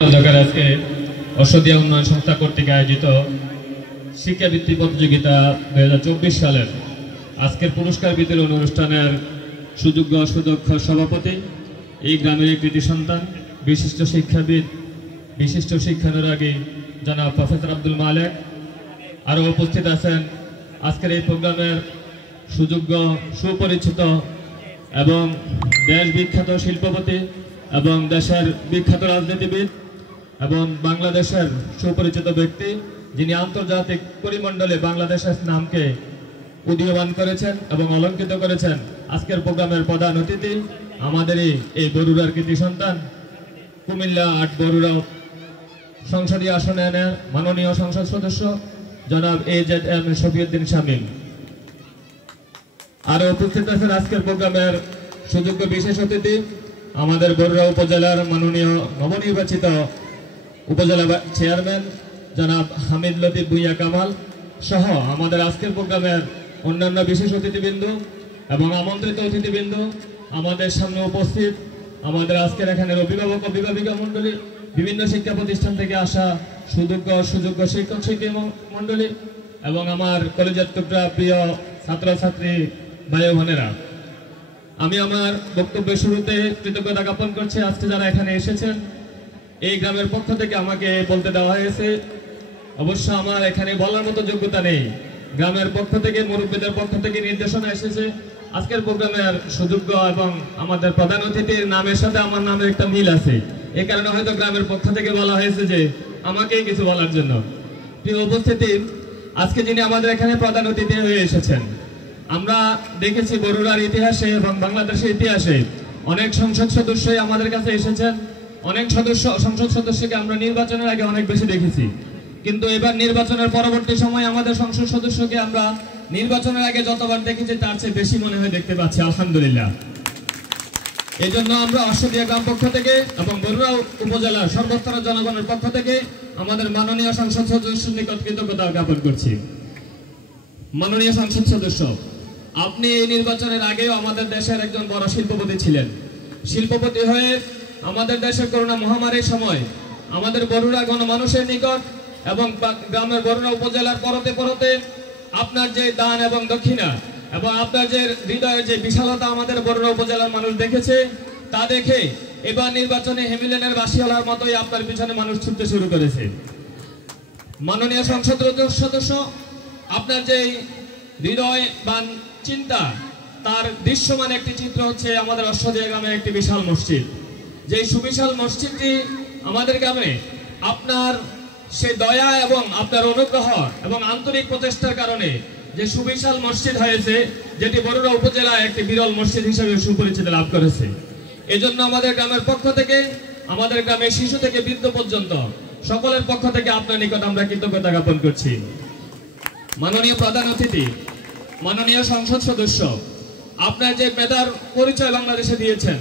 আজকে অসদিয়া উন্নয়ন সংস্থা কর্তৃক আয়োজিত শিক্ষাবৃত্তি প্রতিযোগিতা 2024 সালের আজকের পুরস্কার বিতরণ অনুষ্ঠানের সুযোগ্য সুদক্ষ সভাপতি, এই গ্রামের কৃতি সন্তান, বিশিষ্ট শিক্ষাবিদ, বিশিষ্ট শিক্ষানুরাগী জনাব প্রফেসর আব্দুল মালেক। আরও উপস্থিত আছেন আজকের এই প্রোগ্রামের সুযোগ্য সুপরিচিত এবং দেশ বিখ্যাত শিল্পপতি এবং দেশের বিখ্যাত রাজনীতিবিদ এবং বাংলাদেশের সুপরিচিত ব্যক্তি, যিনি আন্তর্জাতিক পরিমণ্ডলে বাংলাদেশের নামকে উদীয়মান করেছেন এবং অলঙ্কৃত করেছেন। আজকের প্রোগ্রামের প্রধান অতিথি আমাদেরই এই বরুড়ার কৃতি সন্তান, কুমিল্লা ৮ বরুড়া সংসদীয় আসনের মাননীয় সংসদ সদস্য জনাব AZM শফিউদ্দিন শামীম। আরও উপস্থিত আছেন আজকের প্রোগ্রামের সুযোগ্য বিশেষ অতিথি আমাদের বরুড়া উপজেলার মাননীয় নবনির্বাচিত উপজেলা চেয়ারম্যান জনাব হামিদ লতিফ ভুইয়া কামাল সহ আমাদের আজকের প্রোগ্রামের অন্যান্য বিশেষ অতিথিবৃন্দ এবং আমন্ত্রিত অতিথিবৃন্দ, আমাদের সামনে উপস্থিত আমাদের আজকের এখানের অভিভাবক অভিভাবিকা মণ্ডলী, বিভিন্ন শিক্ষা প্রতিষ্ঠান থেকে আসা সুযোগ্য শিক্ষক শিক্ষী মণ্ডলী এবং আমার কলেজের টুকরা প্রিয় ছাত্রছাত্রী ভাই বোনেরা, আমি আমার বক্তব্যের শুরুতে কৃতজ্ঞতা জ্ঞাপন করছি আজকে যারা এখানে এসেছেন। এই গ্রামের পক্ষ থেকে আমাকে বলতে দেওয়া হয়েছে, অবশ্য আমার এখানে বলার মতো যোগ্যতা নেই। গ্রামের পক্ষ থেকে, মুরব্বীদের পক্ষ থেকে নির্দেশনা এসেছে আজকের প্রোগ্রামের সুযোগ্য এবং আমাদের প্রধান অতিথির নামের সাথে আমার নামের একটা মিল আছে। এই কারণে হয়তো গ্রামের পক্ষ থেকে বলা হয়েছে যে আমাকেই কিছু বলার জন্য। প্রিয় উপস্থিতি, আজকে যিনি আমাদের এখানে প্রধান অতিথি হয়ে এসেছেন, আমরা দেখেছি বরুড়ার ইতিহাসে এবং বাংলাদেশের ইতিহাসে অনেক সংসদ সদস্যই আমাদের কাছে এসেছেন। অনেক সংসদ সদস্যকে আমরা নির্বাচনের আগে অনেক বেশি দেখেছি, কিন্তু এবার নির্বাচনের পরবর্তী সময় আমাদের সংসদ সদস্যকে আমরা নির্বাচনের আগে যতবার দেখেছি তার চেয়ে বেশি মনে হয় দেখতে পাচ্ছি, আলহামদুলিল্লাহ। এই জন্য আমরা অশ্বদিয়া গ্রাম পক্ষ থেকে এবং বরুড়া উপজেলার সর্বস্তরের জনগণের পক্ষ থেকে আমাদের মাননীয় সংসদ সদস্যের নিকট কৃতজ্ঞতা জ্ঞাপন করছি। মাননীয় সংসদ সদস্য, আপনি এই নির্বাচনের আগেও আমাদের দেশের একজন বড় শিল্পপতি ছিলেন। শিল্পপতি হয়ে আমাদের দেশের করোনা মহামারীর সময় আমাদের বরুড়া গণমানুষের নিকট এবং গ্রামের বরুড়া উপজেলার পরতে পরতে আপনার যে দান এবং দক্ষিণা এবং আপনার যে হৃদয়ের যে বিশালতা আমাদের বরুড়া উপজেলার মানুষ দেখেছে, তা দেখে এবার নির্বাচনে হেমিলেনের বাসিওয়ালার মতোই আপনার পিছনে মানুষ ছুটতে শুরু করেছে। মাননীয় সংসদ সদস্য, আপনার যে হৃদয় বা চিন্তা, তার দৃশ্যমান একটি চিত্র হচ্ছে আমাদের অশ্বদিয়া গ্রামের একটি বিশাল মসজিদ। যে সুবিশাল মসজিদটি আমাদের গ্রামে আপনার সে দয়া এবং আপনার অনুগ্রহ এবং আন্তরিক প্রচেষ্টার কারণে যে সুবিশাল মসজিদ হয়েছে, যেটি বরুড়া উপজেলায় একটি বিরল মসজিদ হিসেবে সুপরিচিতি লাভ করেছে। এজন্য আমাদের গ্রামের পক্ষ থেকে, আমাদের গ্রামের শিশু থেকে বৃদ্ধ পর্যন্ত সকলের পক্ষ থেকে আপনার নিকট আমরা কৃতজ্ঞতা জ্ঞাপন করছি। মাননীয় প্রধান অতিথি, মাননীয় সংসদ সদস্য, আপনার যে মেধার পরিচয় বাংলাদেশে দিয়েছেন,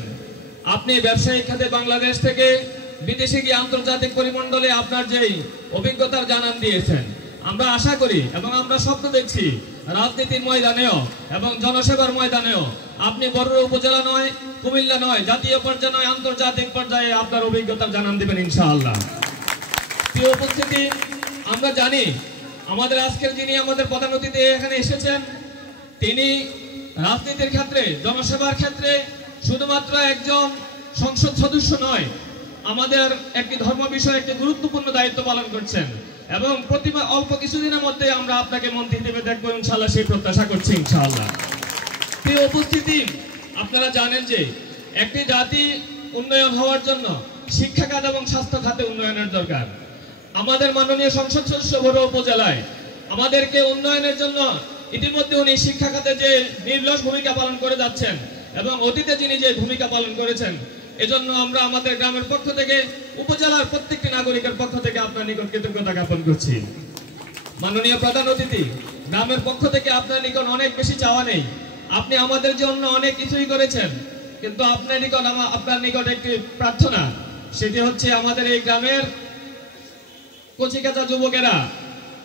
আপনি ব্যবসায়িক খাতে বাংলাদেশ থেকে বিদেশে গিয়ে আন্তর্জাতিক পরিমণ্ডলে আপনার যেই অভিজ্ঞতার জানান দিয়েছেন, আমরা আশা করি এবং আমরা স্বপ্ন দেখছি রাজনীতির ময়দানেও এবং জনসেবার ময়দানেও আপনি বরুড়া উপজেলা নয়, কুমিল্লা নয়, জাতীয় পর্যায়ে নয়, আন্তর্জাতিক পর্যায়ে আপনার অভিজ্ঞতার জানান দিবেন ইনশাআল্লাহ। প্রিয় উপস্থিতি, আমরা জানি আমাদের আজকের যিনি আমাদের প্রধান অতিথি এখানে এসেছেন, তিনি রাজনীতির ক্ষেত্রে, জনসেবার ক্ষেত্রে শুধুমাত্র একজন সংসদ সদস্য নয়, আমাদের একটি ধর্ম বিষয়ে একটি গুরুত্বপূর্ণ দায়িত্ব পালন করছেন এবং অল্প কিছুদিনের মধ্যে আমরা আপনাকে মন্ত্রী হিসেবে দেখবো ইনশাআল্লাহ, সেই প্রত্যাশা করছি ইনশাআল্লাহ। প্রিয় উপস্থিতি, আপনারা জানেন যে একটি জাতি উন্নয়ন হওয়ার জন্য শিক্ষা খাত এবং স্বাস্থ্য খাতে উন্নয়নের দরকার। আমাদের মাননীয় সংসদ সদস্য বরুড়া উপজেলায় আমাদেরকে উন্নয়নের জন্য ইতিমধ্যে উনি শিক্ষা খাতে যে নির্লস ভূমিকা পালন করে যাচ্ছেন এবং অতীতে যিনি যে ভূমিকা পালন করেছেন, এজন্য আমরা আমাদের গ্রামের পক্ষ থেকে, উপজেলার প্রত্যেকটি নাগরিকের পক্ষ থেকে আপনার নিকট কৃতজ্ঞতা জ্ঞাপন করছি। মাননীয় প্রধান অতিথি, গ্রামের পক্ষ থেকে আপনার নিকট অনেক বেশি চাওয়া নেই। আপনি আমাদের জন্য অনেক কিছুই করেছেন, কিন্তু আপনার নিকট একটি প্রার্থনা, সেটি হচ্ছে আমাদের এই গ্রামের কচিকাঁচা যুবকেরা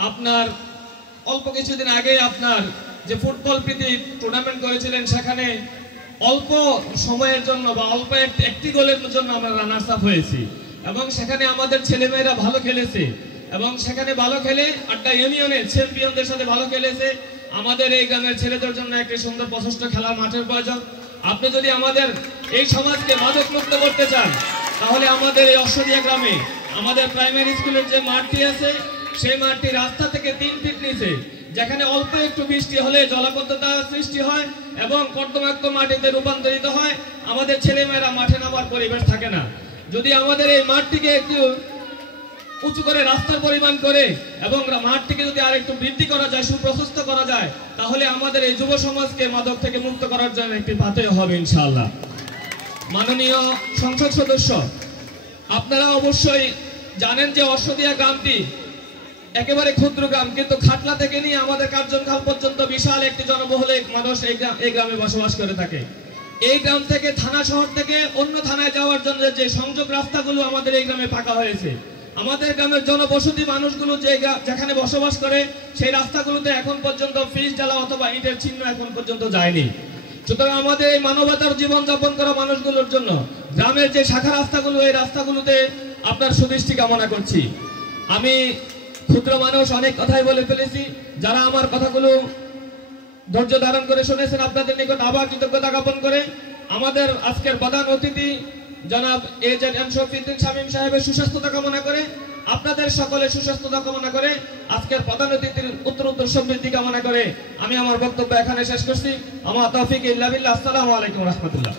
আপনার অল্প কিছুদিন আগে আপনার যে ফুটবল প্রীতি টুর্নামেন্ট করেছিলেন, সেখানে অল্প সময়ের জন্য বা অল্প একটি গোলের জন্য আমরা রানার্স আপ হয়েছি। এবং সেখানে আমাদের ছেলেমেয়েরা ভালো খেলেছে এবং সেখানে ভালো খেলে আড্ডা ইউনিয়নের চ্যাম্পিয়নদের সাথে ভালো খেলেছে। আমাদের এই গ্রামের ছেলেদের জন্য একটি সুন্দর প্রশস্ত খেলার মাঠের প্রয়োজন। আপনি যদি আমাদের এই সমাজকে মাদক মুক্ত করতে চান তাহলে আমাদের এই অশ্বদিয়া গ্রামে আমাদের প্রাইমারি স্কুলের যে মাঠটি আছে সেই মাঠটি রাস্তা থেকে 3 ফিট নিচে, যেখানে অল্প একটু বৃষ্টি হলে জলাবদ্ধতা সৃষ্টি হয় এবং কর্দমাক্ত মাটিতে রূপান্তরিত হয়, আমাদের ছেলেমেয়েরা মাঠে নামার পরিবেশ থাকে না। যদি আমাদের এই মাঠটিকে একটু উঁচু করে রাস্তার পরিমাণ করে এবং মাঠটিকে যদি আর একটু বৃদ্ধি করা যায়, সুপ্রশস্ত করা যায়, তাহলে আমাদের এই যুব সমাজকে মাদক থেকে মুক্ত করার জন্য একটি পাথেয় হবে ইনশাআল্লাহ। মাননীয় সংসদ সদস্য, আপনারা অবশ্যই জানেন যে অশ্বদিয়া গ্রামটি একেবারে ক্ষুদ্র গ্রাম, কিন্তু খাটলা থেকে নিয়ে আমাদের কার্জনখাল পর্যন্ত বিশাল একটি জনবহুল মানুষ এই গ্রামে বসবাস করে থাকে। এই গ্রাম থেকে থানা শহর থেকে অন্য থানায় যাওয়ার জন্য যে সংযোগ রাস্তাগুলো আমাদের এই গ্রামে পাকা হয়েছে, আমাদের গ্রামের জনবসতি মানুষগুলো যেখানে বসবাস করে সেই রাস্তাগুলোতে এখন পর্যন্ত ফ্রিজ জ্বালা অথবা ইটের চিহ্ন এখন পর্যন্ত যায়নি। সুতরাং আমাদের এই মানবতার জীবনযাপন করা মানুষগুলোর জন্য গ্রামের যে শাখা রাস্তাগুলো, এই রাস্তাগুলোতে আপনার সুদৃষ্টি কামনা করছি। আমি ক্ষুদ্র মানুষ, অনেক কথাই বলে ফেলেছি। যারা আমার কথাগুলো ধৈর্য ধারণ করে শুনেছেন, আপনাদের নিকট আবার কৃতজ্ঞতা জ্ঞাপন করে আমাদের আজকের প্রধান অতিথি জনাব এজেড শফিউদ্দিন শামীম সাহেবের সুস্বাস্থ্যতা কামনা করে, আপনাদের সকলের সুস্বাস্থ্যতা কামনা করে, আজকের প্রধান অতিথির উত্তরোত্তর সমৃদ্ধি কামনা করে আমি আমার বক্তব্য এখানে শেষ করছি। আমার তৌফিক ইল্লা বিল্লাহ। আসসালামু আলাইকুম ওয়া রাহমাতুল্লাহ।